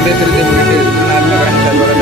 அப்படியே திருச்சி போயிட்டு நார்மல் சார்பாக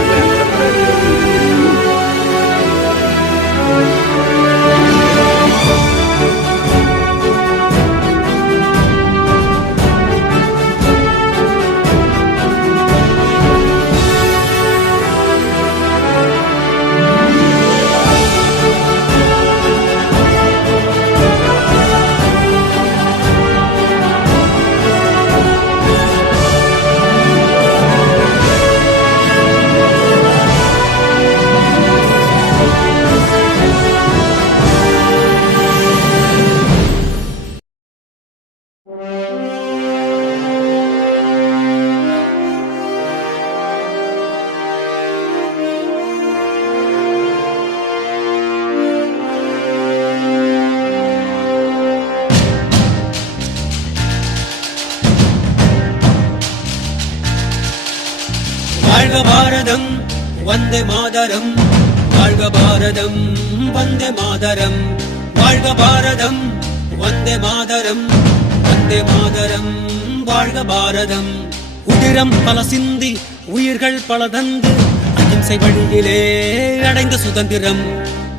வாழ்க பாரதம் வந்தே மாதரம், வாழ்க பாரதம் வந்தே மாதரம், வாழ்க பாரதம் வந்தே மாதரம், வந்தே மாதரம் வாழ்க பாரதம். உதிரம் பல சிந்தி உயிர்கள் பல தந்து அகிம்சை வழியிலே அடைந்த சுதந்திரம்,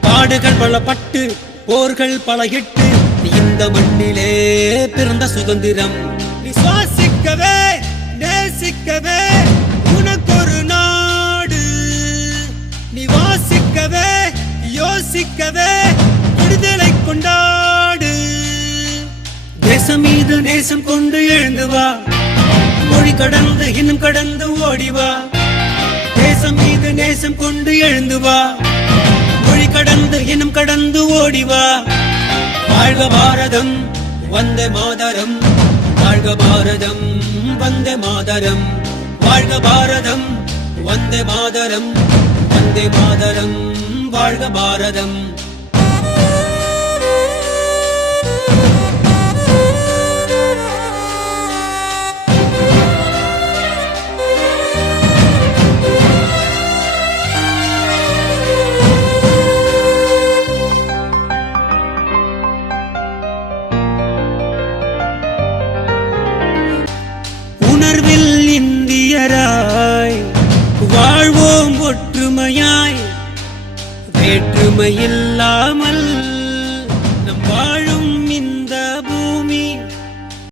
பாடுகள் பல பட்டு போர்கள் பல இட்டு இந்த மண்ணிலே பிறந்த சுதந்திரம். விசுவாசிக்கவே நேசிக்கவே உனக்கொரு நாடு, நீ வாசிக்கவே யோசிக்கவே விடுதலை கொண்டாடு. தேசம் மீது நேசம் கொண்டு எழுந்து வா, மொழி கடந்து இன்னும் கடந்து ஓடிவா. தேசம் மீது நேசம் கொண்டு எழுந்து வா, மொழி கடந்து இன்னும் கடந்து ஓடிவா. வாழ்க பாரதம் வந்தே மாதரம், வாழ்க பாரதம் வந்தே மாதரம், வாழ்க பாரதம் வந்தே மாதரம், வந்தே மாதரம் வாழ்க பாரதம். உணர்வில் இந்தியராய் வாழ்வோம் ஒற்றுமையாய், வேற்றுமையில்